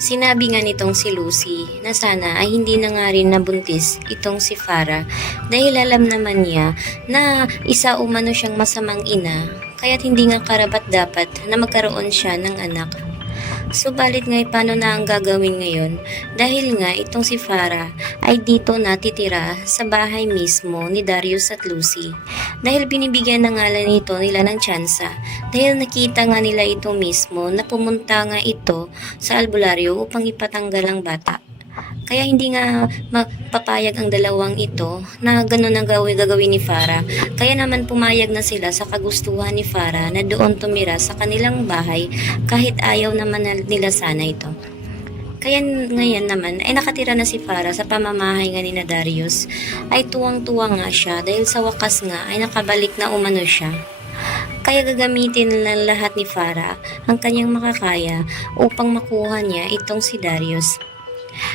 Sinabi nga nitong si Lucy na sana ay hindi na nga rin nabuntis itong si Farah dahil alam naman niya na isa umano siyang masamang ina kaya't hindi nga karapat dapat na magkaroon siya ng anak. Subalit nga paano na ang gagawin ngayon dahil nga itong si Farah ay dito natitira sa bahay mismo ni Darius at Lucy dahil binibigyan na nga nito nila ng tsansa dahil nakita nga nila ito mismo na pumunta nga ito sa albularyo upang ipatanggal ang bata. Kaya hindi nga mapapayag ang dalawang ito na gano'n ang gagawin ni Farah. Kaya naman pumayag na sila sa kagustuhan ni Farah na doon tumira sa kanilang bahay kahit ayaw naman nila sana ito. Kaya ngayon naman ay nakatira na si Farah sa pamamahay nga ni na Darius ay tuwang-tuwa nga siya dahil sa wakas nga ay nakabalik na umano siya. Kaya gagamitin ng lahat ni Farah ang kanyang makakaya upang makuha niya itong si Darius.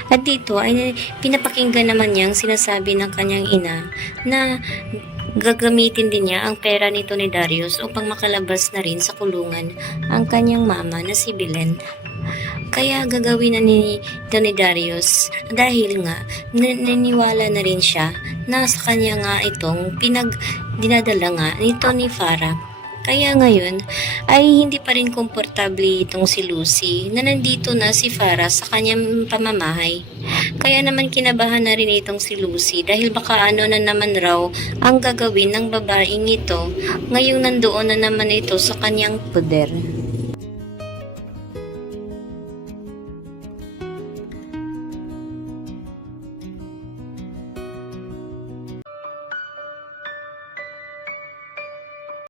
At dito ay pinapakinggan naman niya ang sinasabi ng kanyang ina na gagamitin din niya ang pera nito ni Darius upang makalabas na rin sa kulungan ang kanyang mama na si Belen. Kaya gagawin na ni Darius dahil nga naniniwala na rin siya na sa kanya nga itong dinadala nga nito ni Farah. Kaya ngayon ay hindi pa rin komportable itong si Lucy na nandito na si Farah sa kanyang pamamahay. Kaya naman kinabahan na rin itong si Lucy dahil baka ano na naman raw ang gagawin ng babaeng ito ngayong nandoon na naman ito sa kanyang poder.